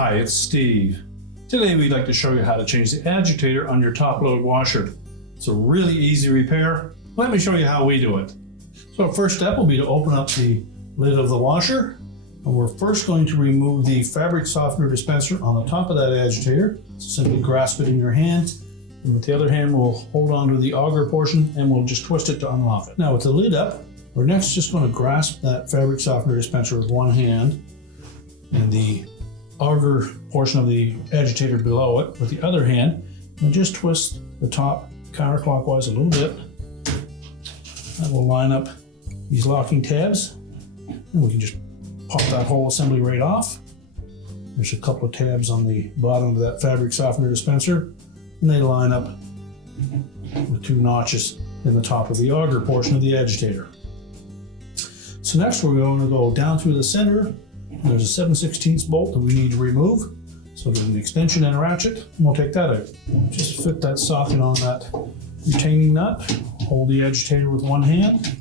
Hi, it's Steve. Today we'd like to show you how to change the agitator on your top-load washer. It's a really easy repair. Let me show you how we do it. So our first step will be to open up the lid of the washer. And we're first going to remove the fabric softener dispenser on the top of that agitator. So simply grasp it in your hand. And with the other hand, we'll hold on to the auger portion and we'll just twist it to unlock it. Now with the lid up, we're next just going to grasp that fabric softener dispenser with one hand and the auger portion of the agitator below it with the other hand, and just twist the top counterclockwise a little bit. That will line up these locking tabs, and we can just pop that whole assembly right off. There's a couple of tabs on the bottom of that fabric softener dispenser, and they line up with two notches in the top of the auger portion of the agitator. So next we're going to go down through the center. There's a 7/16 bolt that we need to remove. So there's an extension and a ratchet, and we'll take that out. Just fit that socket on that retaining nut. Hold the agitator with one hand.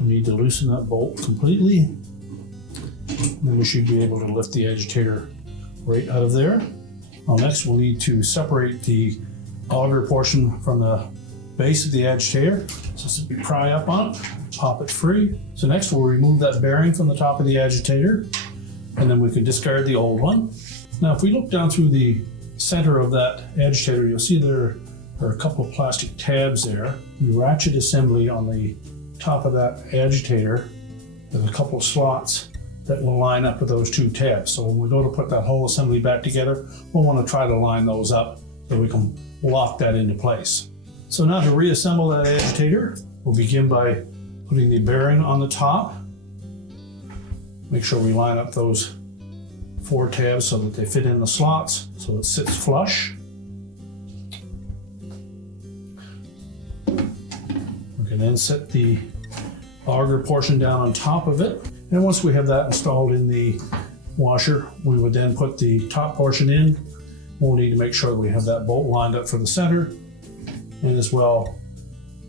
We need to loosen that bolt completely. And then we should be able to lift the agitator right out of there. Well, next we'll need to separate the auger portion from the base of the agitator. So simply pry up on it, pop it free. So next we'll remove that bearing from the top of the agitator, and then we can discard the old one. Now if we look down through the center of that agitator, you'll see there are a couple of plastic tabs there. The ratchet assembly on the top of that agitator, there's a couple of slots that will line up with those two tabs. So when we go to put that whole assembly back together, we'll want to try to line those up so we can lock that into place. So now to reassemble that agitator, we'll begin by putting the bearing on the top. Make sure we line up those four tabs so that they fit in the slots so it sits flush. We can then set the auger portion down on top of it. And once we have that installed in the washer, we would then put the top portion in. We'll need to make sure that we have that bolt lined up for the center, and as well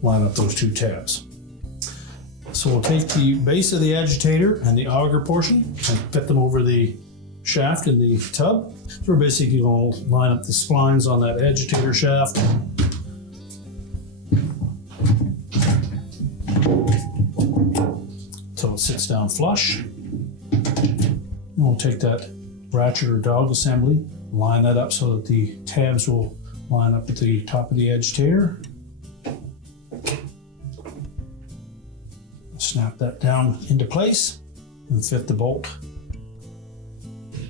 line up those two tabs. So we'll take the base of the agitator and the auger portion and fit them over the shaft in the tub. So we're basically going to line up the splines on that agitator shaft. So it sits down flush. And we'll take that ratchet or dog assembly, line that up so that the tabs will line up at the top of the agitator. Snap that down into place and fit the bolt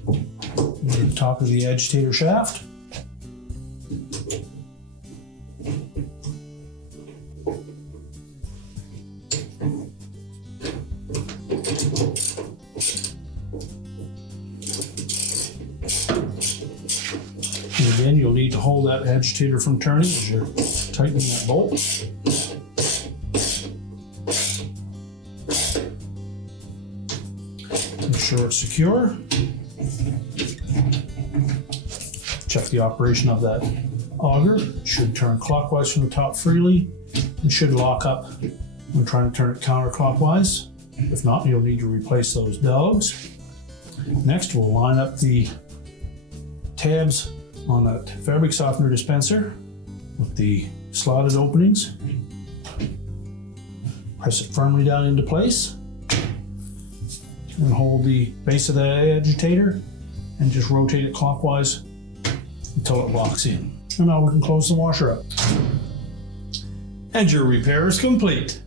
into the top of the agitator shaft. And again, you'll need to hold that agitator from turning as you're tightening that bolt. Make sure it's secure. Check the operation of that auger. It should turn clockwise from the top freely and should lock up when trying to turn it counterclockwise. If not, you'll need to replace those dogs. Next, we'll line up the tabs on that fabric softener dispenser with the slotted openings. Press it firmly down into place and hold the base of the agitator and just rotate it clockwise until it locks in. And now we can close the washer up. And your repair is complete.